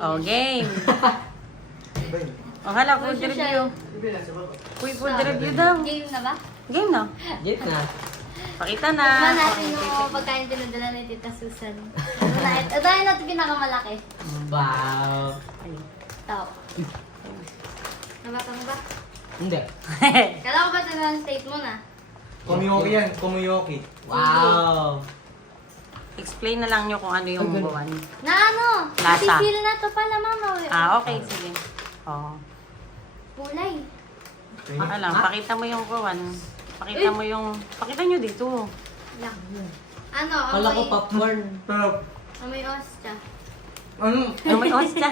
Oh, game. Oh, hala, food review. Uy, food review daw. Game na ba? Game na. Get na. Pakita na. Tikman natin yung pagkain pinadala ni Tita Susan. Ito yung natin pinakamalaki. Wow. Ito. Nabata mo ba? Hindi. Kala ko ba translate mo na? Kumyoki yan, kumyoki. Wow. Explain na lang nyo kung ano yung buwan. Na ano? Lasa. Sisil na to pala, mama. Ah, okay. Sige. Oh. Kulay. Alam, pakita mo yung buwan. Pakita mo yung... Pakita nyo dito. Lang. Ano? Kala ko Amoy, popcorn. Sarap. amoy ostya. Ano? Ano may ostya?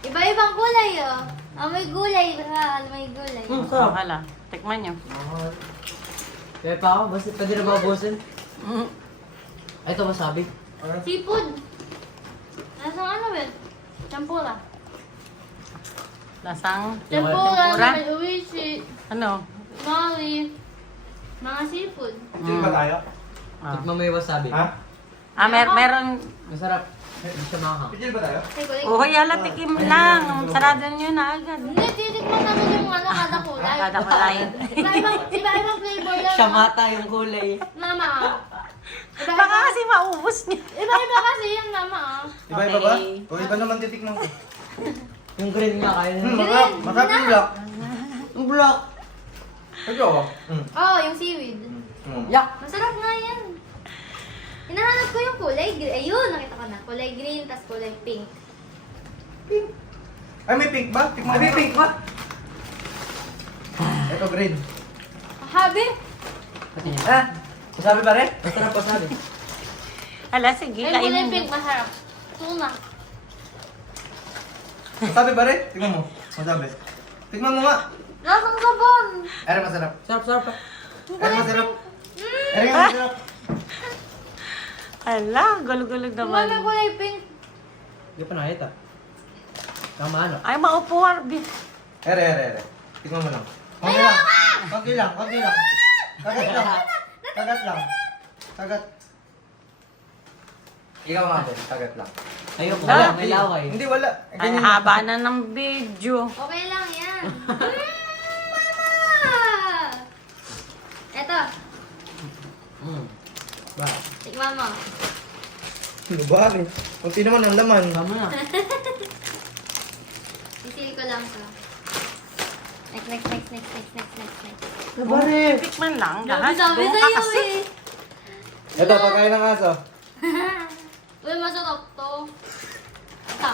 Iba-ibang kulay, oh. Amoy gulay. Amoy gulay. Mm, Oh, sarap. hala. Tikman nyo. Kaya pa ako, basta pwede na mabusin. Ay, ito wasabi. Seafood. Nasang ano, Ben? Champura. Lasang Champura, tempura. may uwishi, Ano? nori, mga seafood. Chill ba tayo? Ah, Tikman mo yung wasabi. Ha? meron... Masarap. Hindi siya makakam. Chill ba tayo? Oh, hala, tikim lang. Sarado nyo na agad. Hindi, titikman namin yung ano, kada kulay. Kada kulay. Iba-ibang flavor lang. Siya mata yung kulay. Mama, ah. Baka kasi maubos niya. Iba-iba kasi yan, mama, ah. Iba-iba ba? Okay. O iba naman titikman ko. Yung green nga kaya na. Masarap. Masarap yung black. Yung block. Ito ako. Oo, yung seaweed. Yak. Masarap nga yan. Hinahanap ko yung kulay green. Ayun, nakita ko na. Kulay green, tas kulay pink. Ay, may pink ba? Tikman Ay, may pink ba? Ito, green. Habi! Pati niya. Ah, masabi pa rin? Masarap wasabi. Hala, sige. Ay, kulay Kainin pink, mo. masarap. Tuna. Masabi pa rin? Tingnan mo. Masabi. Tingnan mo nga. Lasang sabon! Ere, masarap. Sarap pa. Ere, masarap. Ere nga, masarap. Hala, gulog-gulog Kung naman. may kulay pink. Hindi pa nakita. Tama ano? Ay, maupo, Arby. Ere. Tingnan mo lang. Konti lang. Konti lang. Kagat lang. Kagat lang. Kagat. Ikaw nga, Ben. Kagat lang. Ayoko. Ah, May laway. Hindi, wala. Ay, Ganyan. haba na ng video. Okay lang yan. Mama! Eto, Ba? tikman mo. Ano ba rin? Kunti naman ang laman. Tama na. Isili ko lang to. Next. Ano ba rin? Tikman lang. Sabi Lahat. Doon ka sa'yo kasi. eh. Ito, pagkain ng aso. Uy, masarap to. Ito,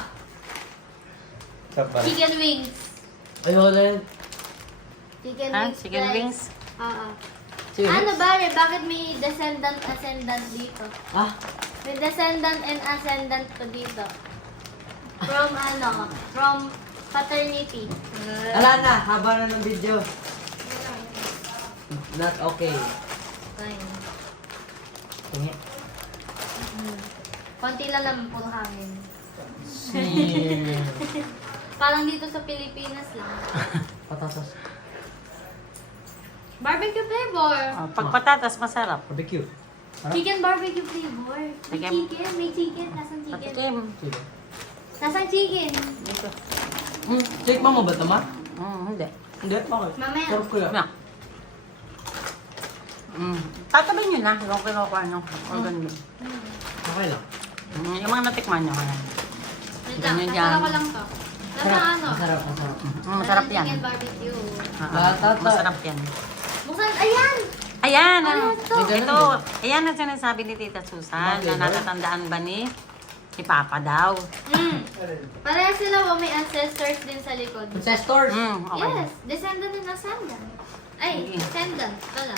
Sarap ba? chicken wings. Ayoko na yun. Chicken Ha? wings. Chicken guys. wings? Oo. Sige. Ano ba rin? Bakit may descendant dito? Ah, May descendant and ascendant to dito. From ano? From paternity. wala na. Haba na ng video. Not okay. Ayun. Tingi. Konti lang naman puro hangin. Si... Parang dito sa Pilipinas lang. Patatas. Barbecue flavor. Oh, pag patatas, masarap. Barbecue. Chicken barbecue flavor. May Chicken. chicken. May chicken. Nasaan chicken? Patikim. Sige. Nasaan chicken? Dito. Tikman mo ba ito, ma? Hindi. Hindi. Bakit? Mamaya. Sarap ko yan. Na. Tatabay nyo na. Yung kinukuha nyo. Organ nyo. Okay lang. Yung mga natikman nyo. Wait lang. Ganyan Nasaan yan. ko lang to. Nasaan ano? Masarap. Masarap yan. Chicken barbecue. Masarap yan. Buksan. Ayan! Ayan, Ano ito? ito. Ayan ang sinasabi ni Tita Susan na natatandaan ba ni Papa daw. Parehas sila may ancestors din sa likod. Ancestors. Okay. Yes, descendant and ascendant. Ay, Sige. descendant pala.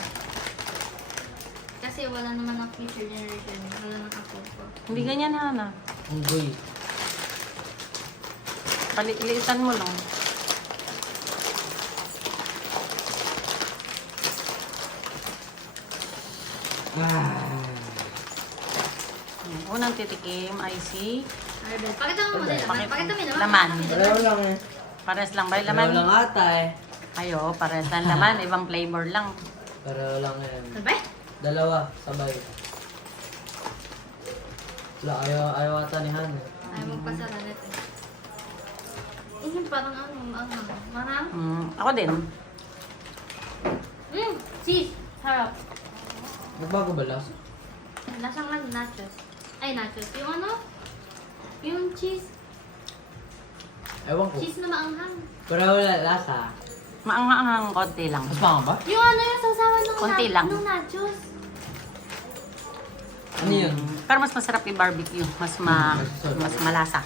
Kasi wala naman ng future generation. Wala nang ako po. Hindi ganyan, Hana. Unggoy. Palilitan mo lang. Unang titikim ay si... Arbel, pakita mo muna naman. Pakita mo naman. Laman. Pareho lang eh. Pares lang ba yung Pareho lang laman? ata eh. Ayo, pares lang laman. Ibang flavor lang. Pareho lang yan. Sabay? Dalawa, sabay. Wala, ayaw ata ni Han. Ay, magpasara nito. Parang ano, marang. Ako din. Cheese. Sarap. Magbago ba lasa? Lasang ano, nachos. Ay, nachos. Yung ano? Yung cheese. Ewan ko. Cheese na maanghang. Pero wala lasa. Maanghang konti lang. Mas pang ba? Yung ano yung sausawan ng, Konti lang. ng nachos. Ano yun? Pero mas masarap yung barbecue. Mas malasa.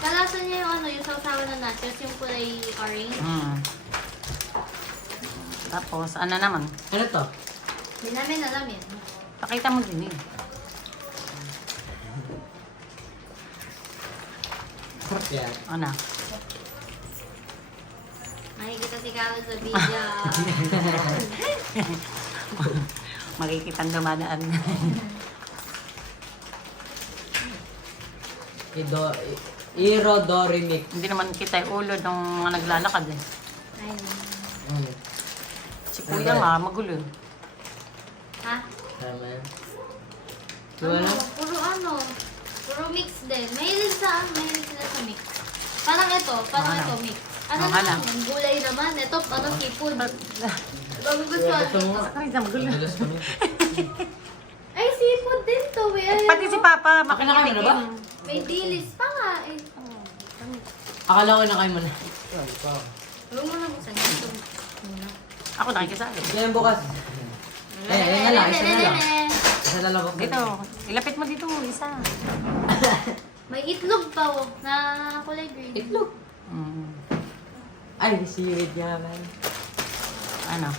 Kalasa niya yung ano, yung sausawan ng nachos, yung kulay orange. Tapos, ano naman? Ano to? Hindi namin alam yan. Pakita mo din eh. Sarap yan. Ano? Makikita si Carol sa video. Makikita dumadaan. Irodorimic. Hindi naman kita yung ulo ng mga naglalakad eh. Ayun. Si kuya nga, magulo. Ha? Tama yan. Ano? Puro ano? Puro mix din. Mahilig sila sa mix. Parang ito mix. Ano Ano? naman? Gulay naman. Ito, ano, seafood. Bagugustuhan. Gusto mo nga. Ay, magulo. Madalas kami. Ay, seafood din to. Pati si Papa, Akin na kayo na ba? makikitikim. May dilis pa nga eh. Akala ko na kayo muna. Huwag mo na buksan ito. Muna. Ako nakikisali. Yan bukas. Yan na lang. Isa na lang. Isa na lang. Dito, ilapit mo dito, isa. May itlog pa oh, na kulay green. Itlog. Ay, seaweed yaman. Ano?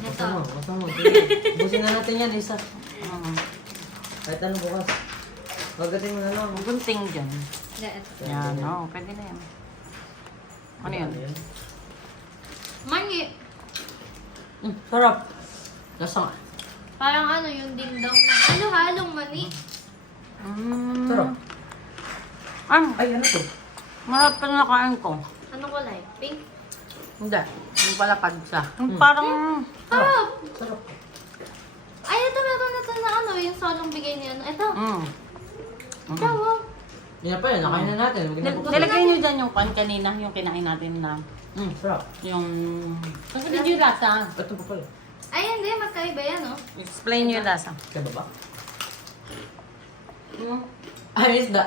Basta mo. Sige. Busin na natin yan, isa. Kahit ano bukas. Pagdating mo na lang. Gunting dyan. Yeah, ito. Yan, oo, pwede na yan. Ano yun? Mani. Sarap. Lasa. Parang ano yung dingdong na halo-halong mani. Sarap. Ay, ano to? Mahal pa na nakain ko. Ano kulay? Pink? Hindi. Yung palapad siya. Yung parang... Sarap! Sarap. Ay, ito meron na ito na ano, yung solong bigay niya. Ito. Ito, oh. Yan pa yun, nakain na natin. Huwag na bukas. Nilagay nyo dyan yung pan kanina, yung kinain natin na... Sarap. Yung... Kasi hindi yung lasa. Ito pa pala. Ay, hindi. Magkaiba yan, oh. Explain nyo yung lasa. Kaya ba? Ay, isda.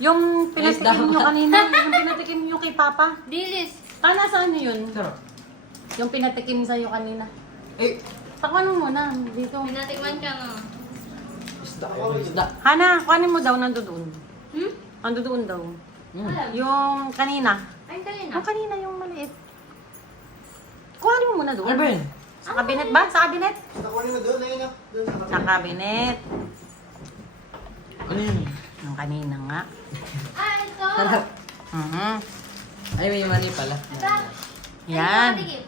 Yung pinatikim nyo kanina, yung pinatikim nyo kay Papa. Dilis. Nasaan nyo yun? Sarap. Yung pinatikim sa'yo kanina. Eh, Takwanan mo na, dito. Pinatikman ka nga. isda. Isda. Hana, kuhanin mo daw, nandoon. Hmm? Nandoon daw. Alam. Yung kanina. Ay, kanina. Yung kanina, yung maliit. Kuhanin mo muna Ano doon. ba yun? Sa cabinet ba? Sa cabinet? Nakunin mo doon, ayun na. Doon sa Sa cabinet. Ano yun? Yung kanina nga. Ah, ito. Sarap. Mhm. Ay, may mani pala. Ito. Yan. Ay,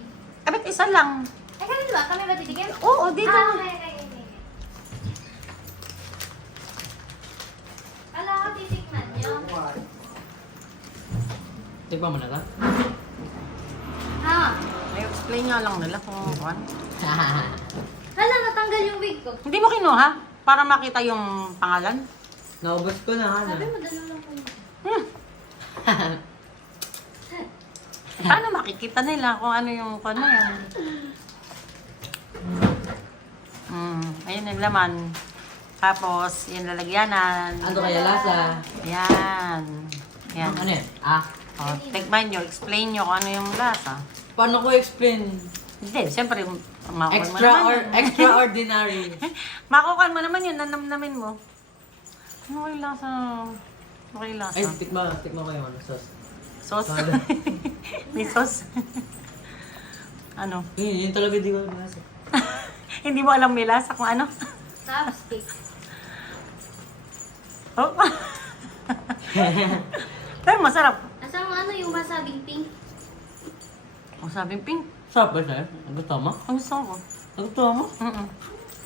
kami Abit isa lang. Ay, kami diba? Kami ba titigim? Oo, dito. Ah, okay. Ala, ako titikman nyo. Tigpa mo na lang. Ha? May explain nga lang nila kung ano. Hala, natanggal yung wig ko. Hindi mo kinuha? Para makita yung pangalan? Naubos ko na, Sabi Hana. mo, dalawa lang po. Paano makikita nila kung ano yung ano yan? Ayun yung laman. Tapos, yung lalagyanan. Ano kaya lasa? Yan. Yan. Ano yan? Ah, O, tikman nyo, explain nyo kung ano yung lasa. paano ko explain? Hindi, siyempre, makukuha mo naman. Extraordinary. Makukuha mo naman yun, nanamnamin mo. Ano kayo lasa? Ano kayo lasa? Ay, tikma ko yung ano, sauce. Sauce? Wala. May sauce? Ano? Yun talaga di ko alam lasa. Hindi mo alam may lasa kung ano? Chopstick. Oh. Pero masarap. Asang ano yung wasabing pink? O sabi pink. Sarap ba siya? Gusto mo? Ang gusto ko. Gusto mo?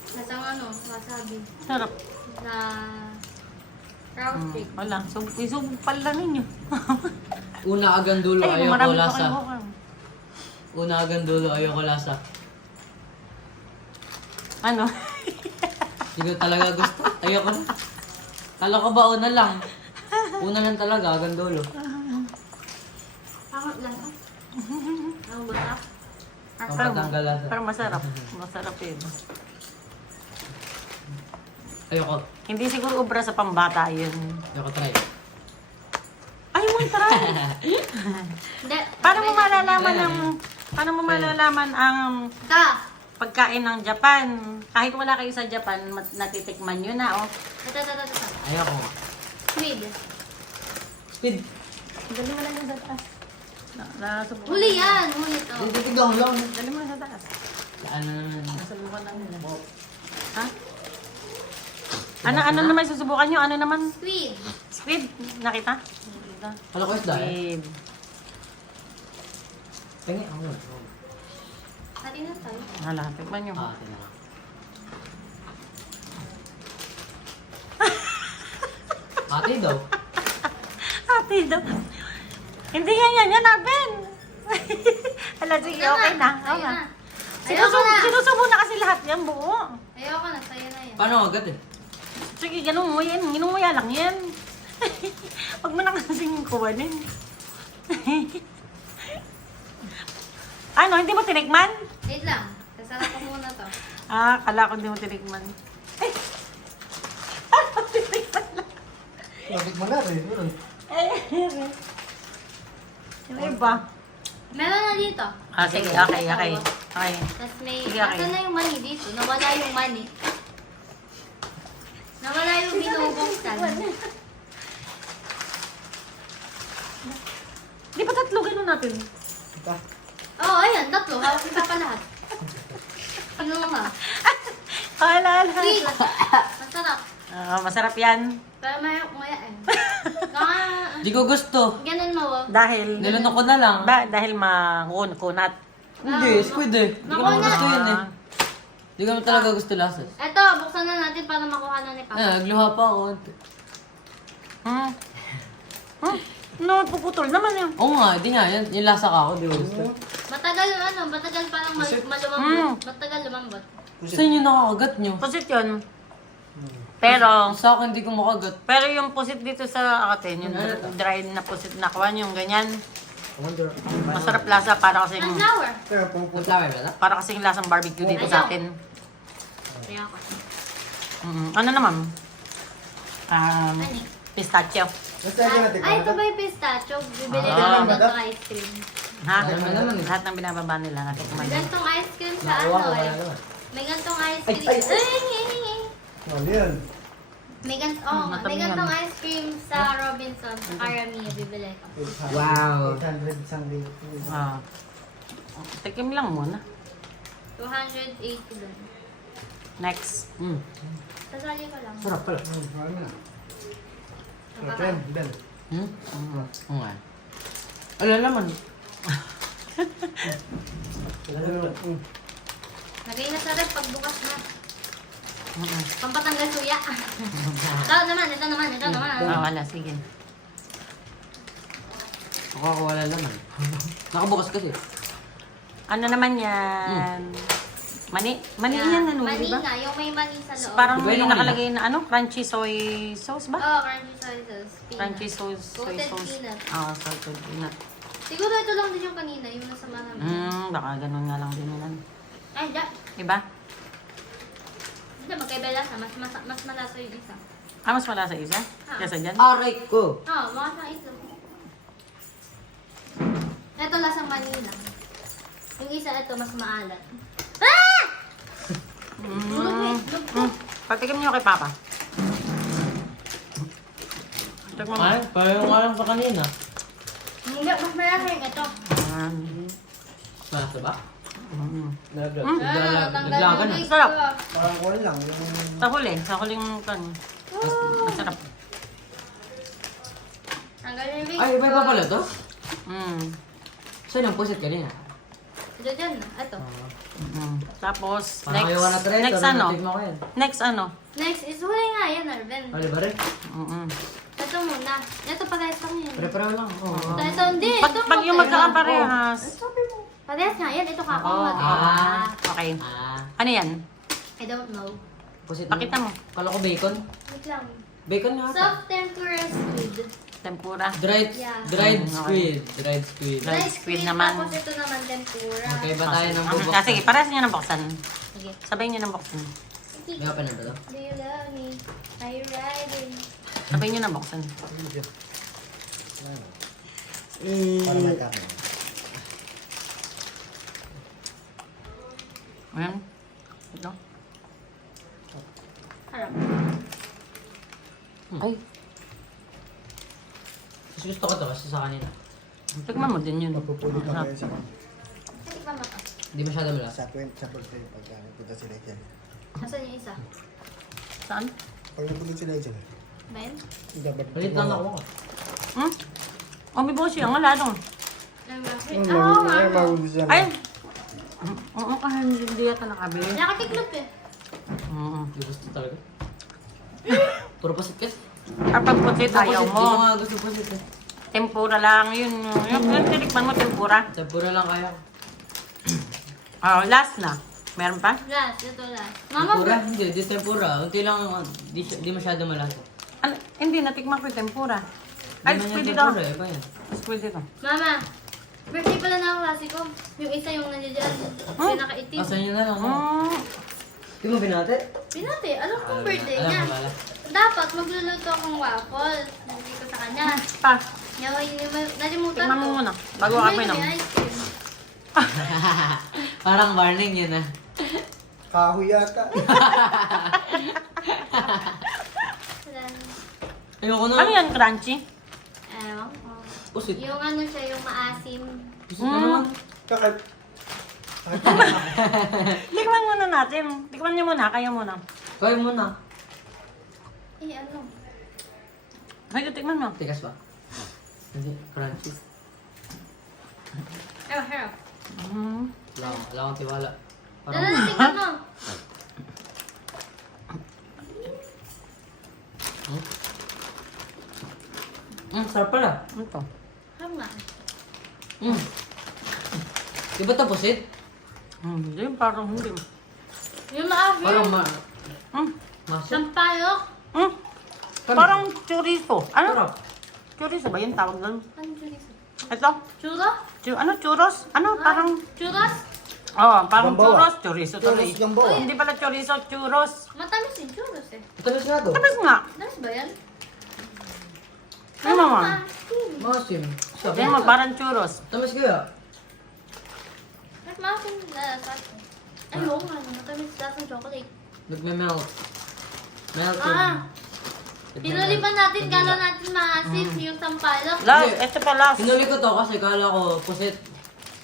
Asang ano, wasabi. Sarap. Na chopstick. Wala. Isubog pala ninyo. Una agang dulo, Ay, ayaw ko marami pa lasa. kayo bukan. Una agang dulo, ayaw ko lasa. Ano? Hindi ko talaga gusto. Ayoko na. Kala ko ba una lang? Una lang talaga, hanggang dulo. Pangat lang. Ang bata. Ang patanggal lasa. Pero masarap. Masarap yun. Ayoko. Hindi siguro ubra sa pambata yun. Ayoko try. Ay, mo try. Hindi. Paano mo malalaman ang Ka! pagkain ng Japan? Kahit wala kayo sa Japan, natitikman nyo na, oh. Ito. Ayoko. Squid. Speed. Dali mo lang yung sa taas. Nasubukan. Huli yan. Huli to. Titigang lang. Dali mo lang sa taas. Saan na naman? Nasubukan lang nila. Ha? Ano naman susubukan nyo? Ano naman? Squid. Squid? Nakita? Nakita. Kala ko isda eh. Squid. Tingi ako. Hati na tayo. Hala, tikman nyo. Tingnan nga. Ate daw. Ate daw. Hindi yan, Arben. Hala, sige, okay na. Sa'yo Okay. na. Ayoko na. Sinusubo na kasi lahat yan, buo. Ayoko na. Sa'yo na yan. Paano agad eh? Sige, ganun mo yan. Ginumuya lang yan. Huwag mo na kasing kuwanin. Ano, hindi mo tinikman? Wait lang. Sasarap ko muna to. Ah, kala ko hindi mo tinikman. Ay! Labig mo na rin. Yun. Yung iba. Meron na dito. Ah, sige, okay. Okay. Tapos may, Sige, okay. asa na yung money dito? Nawala yung money. Nawala yung binubuksan. Di ba tatlo ganun natin? Oo, oh, ayan, tatlo. Hawak ni Papa lahat. Ano nga? Hala. Sweet. Masarap. Ah, masarap yan. Pero maya eh. Kaya, Di ko gusto. ganun mo. Oh. Dahil... Nilunok ko na lang. Dahil kunat. Hindi, squid eh. Di ko naman gusto yun eh. Di ko naman talaga gusto lasa. Eto, buksan na natin para makuha na ni Papa. Nagluha pa ako. No, puputol naman yun. Oo nga, di nga. Yung lasa ka ako, di ko gusto. Matagal parang malumambot. Matagal lumambot. Gusto nyo nakakagat nyo. Pusit yun. Pero, Sa akin, di ko makagat. pero yung pusit dito sa atin, yung dried na pusit na kuwan, yung ganyan, Wonder. masarap lasa para kasing, Sunflower. Kaya pupunta. Flower ba na? para kasing lasang barbecue dito sa atin. Kaya ako. Ano naman? Ano eh? Pistachio. Basta lagyan natin. Ay, ito ba yung pistachio? Bibili ko Ah. ng ganitong ice cream. Ha? Ano naman eh. Lahat ng binababa nila natikman. May ganitong ice cream sa Nakuha ko ano kaya eh. naman. May ganitong ice Ay, cream. ay, Ano yan? May matamis ganitong yan. ice cream sa Robinson, sa Caramia, bibili ko. Wow. 800 isang libo. Ah. Tikim lang muna. 280 doon. Next. Sasali ko lang. Sarap pala. Ano na? Sarap yan. Ben. Oo nga. Ala naman. Lagay na sa rep pagbukas na. Pampatanggal suya. Ito naman. Ah, wala. Sige. Ako wala naman. Nakabukas kasi. Ano naman yan? Mani? Mani yan, ano, Mani di ba? nga, yung may mani sa loob. Parang Di ba may yung nakalagay na ano? Crunchy soy sauce ba? Oh, crunchy soy sauce. Peanut. Crunchy soy Coated sauce. peanut. Ah, salted peanut. Siguro ito lang din yung kanina, yung nasa marami. Baka ganun nga lang din nila. Ay, da. Diba? Hindi, magkaiba lasa. Mas malasa yung isa. Ah, mas wala sa isa? Ah. Kesa dyan? Aray ko. Oh, mga sa ito. Ito lasang mani lang. Yung isa ito, mas maalat. Ah! Patikim niyo kay Papa. Tikman mo. Ay, parang nga lang sa kanina. Hindi, mas malasa yung ito. Ah, Malasa ba? Tanggal Naglagan yung na. mix Sarap. ko. Parang kuwan lang. Yung... sa huling kan. Masarap. Tanggal yung mix Ay, iba ko. pala to? Mm. Saan yung pusit kanina? Ito dyan, ito. Tapos, Parang kayo na try. next ano? Tignan ko yan. Next ano? Next is huli nga yan, Arben. Ano ba rin? Ito muna. Ito parehas lang yan. Pare-pareho lang. Oo. Ito hindi. Pag Ito yung magkakaparehas. Parehas nga yan. Ito kakao. Okay. Ah. Ano yan? I don't know. Pusit Pakita mo. Kala ko bacon. Wait lang. Bacon nga ata. Soft tempura squid. Tempura. Dried, Yeah. dried Mm, okay. squid. Dried squid. Dried Rice squid squid naman. Tapos ito naman tempura. Okay, ba tayo ng Ah, bubok? sige, parehas nyo ng buksan. Sige. Sabay nyo ng buksan. May open na ba to? Do you love me? Are you riding? Sabay nyo ng buksan. Para may kami. Ayan. Ito. Harap. Ay, Mas gusto ko to kasi sa kanina. tikman mo din yun. Magpupulot na Masarap. kayo sa Sige pa mata. Hindi masyado malasa. sa pagkain pagka nagpunta sila dyan. Nasaan yung isa? Saan? Pag nagpunta sila dyan, Ben? dapat Malit lang ako. Hmm? Oh, may busi. Ang wala doon. Oo nga. Ay! Oo, kasi hindi yata nakabili. Nakatiklop eh. Oo. Hindi gusto talaga. Puro pasit kasi. Kapag pusit, ayaw Hindi mo. ko nga gusto pasit eh. Tempura lang yun. Yung tinikman mo, tempura. Tempura lang kaya ko. Oh, last na. Meron pa? Last, ito last. Mama, Tempura? Hindi, di tempura. Unti lang, di masyado malasa. Ano? Hindi, natikman ko yung tempura. Ay, Hindi man squid yan ito. tempura eh. Iba yan. Squid ito. Mama, birthday pala na ang klase ko. Yung isa yung nandiyan, pinakaitim. Asan nyo na lang. Hmm. Di mo binate? Pinati, alam kong birthday niya. Alam ko pala. Dapat magluluto akong waffle. Nandito ko sa kanya. Pa, Nalimutan tikman mo ko. muna. Bago ako May inom. ice cream. Parang warning yun ah. Kahoy yata. Ayoko na. Ano yan, crunchy? Ewan ko. Pusit. Yung ano siya, yung maasim. Pusit na naman. Kakal. Tikman muna natin. Tikman niyo muna, kayo muna. Kaya mo na. Eh, ano? Kayo, tikman mo. Tigas ba? Hindi, crunchy. Harap. Hmm. Wala akong tiwala. Dala Parang, na, tingnan mo. sarap pala. Ano to? Harap nga. Di ba ito pusit? Hindi, parang hindi. Yung maasim. Parang Hmm. masok. Sampalok. Hmm. Parang chorizo. Ano? Sarap. Chorizo ba yung tawag doon? Ano chorizo? Ito? Churro? Ano, churros? Ano, parang... Churros? Oh, parang Gambawa. churros. Chorizo tuloy. Churros gambawa. Hindi pala chorizo, churros. Matamis yung churros eh. Tamis nga to. Tapos nga. Tamis ba yan? Ano mo? Maasim. Masim. Sabi. Sabi mo, parang churros. Tamis kaya. Mas maasim na lasa. Ay, oo nga. Matamis lasang chocolate. Nagme-melt. Melting. Ah! Hinuli pa natin, kala natin maasim yung sampalok. Last, ito pa last. Hinuli ko to kasi kala ko pusit.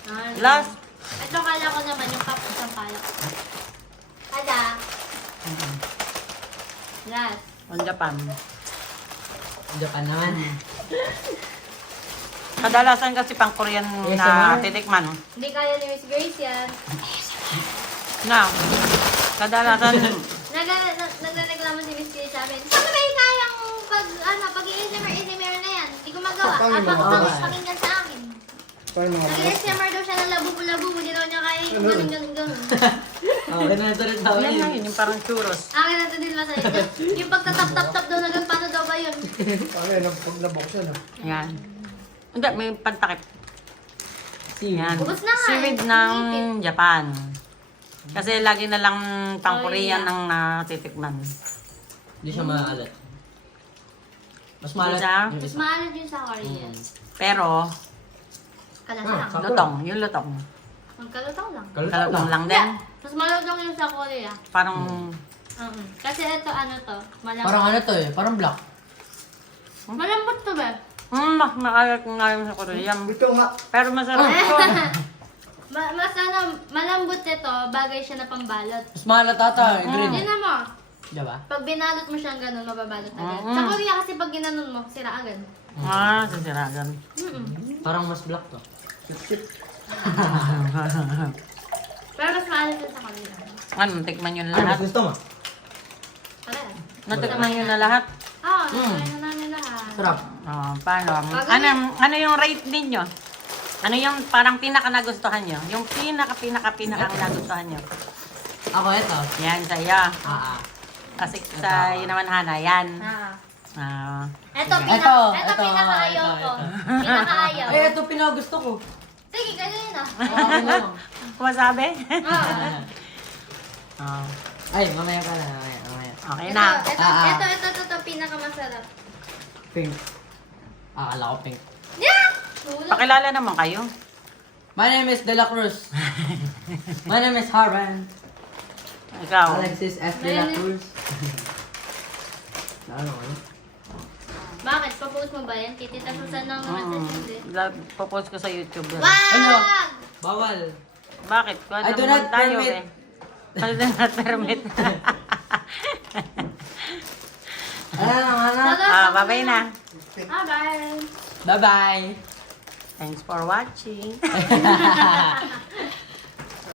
Ah, Last. Ito kala ko naman yung cup ng sampalok. Kada. Last. Ang Japan. Japan naman. Kadalasan kasi pang Korean Yes, na sir. titikman. Hindi kaya ni Miss Grace yan. Na, kadalasan, Nagreklamo si Miss Grace sa amin. Saan ba yung kayang pag-i-ASMR na yan? Hindi ko magawa. Paano At mo pag-pangit magawa? pakinggan sa akin. Paano mga Nag-ASMR daw siya ng labo-labo. Hindi daw niya kaya yung ganun-ganun. Okay na ito rin sa yan lang akin. yun, yung parang churros. Akin na ito din masaya. Yung pagtatap-tap-tap daw na ganun, paano daw ba yun? Ano yan, pag nabuksan ah. Yan. Hindi, may pantakip. Yan. Ubus na nga Seaweed eh. ng Japan. Kasi lagi na lang pang Oh, Korean yeah. ang natitikman. Hindi siya maalat. Mas maalat. Siya? yung Mas isa. maalat yun sa Korean. Pero, Kalasang. Sakto lutong, yung lutong. Magkalutang lang. Kalutong lang din. Mas malutong yung sa Korea. Parang, Kasi ito ano to, malambot. Parang ano to eh, parang black. Malambot to ba? mas maalat nga yung sa Korean. Ito nga. Pero masarap ito. Mas ano, malambot nito, bagay siya na pambalot. Mas maalat ata, green. Yun na mo, Diba? pag binalot mo siyang ganun, mababalot agad. Mm. Sa Korea kasi pag ginanon mo, sira agad. Sisiragan. Parang mas black to. Pero mas maalat yun sa Korea. Ano, tikman yun na Ano, lahat. gusto mo? Parehas. Natikman yun na lahat. Oo, nakain na namin lahat. Sarap. Paano? Bago Ano yung rate ninyo? Ano yung parang pinaka nagustuhan nyo? Yung pinaka nagustuhan nyo? Ako ito. Yan, saya. Kasi sa yun naman, Hana, yan. Ah. Ah. Ito, Ito, pinaka-ayaw ito, ko. ito. Pinaka-ayaw. Ay, ito pinakagusto ko. Sige, ganyan na. Akin lang. Kumasabi? Ah. Oh. Ay, mamaya pa na. Mamaya. Okay Ito, na. ito, pinaka-masarap. Pink. Akala ko pink. Yeah! Wala. Pakilala naman kayo. My name is De La Cruz. My name is Haran. Ikaw. Alexis S. De La Cruz. Ano? Bakit? Papost mo ba yan? Titita Susan lang naman sa hindi. Popost ko sa YouTube. Yan. Ano? Wag! Bawal. Bakit? Kuha I do naman not tayo permit. eh. I do not permit. Ano? Bye-bye na. Ah, bye! Bye-bye. Thanks for watching.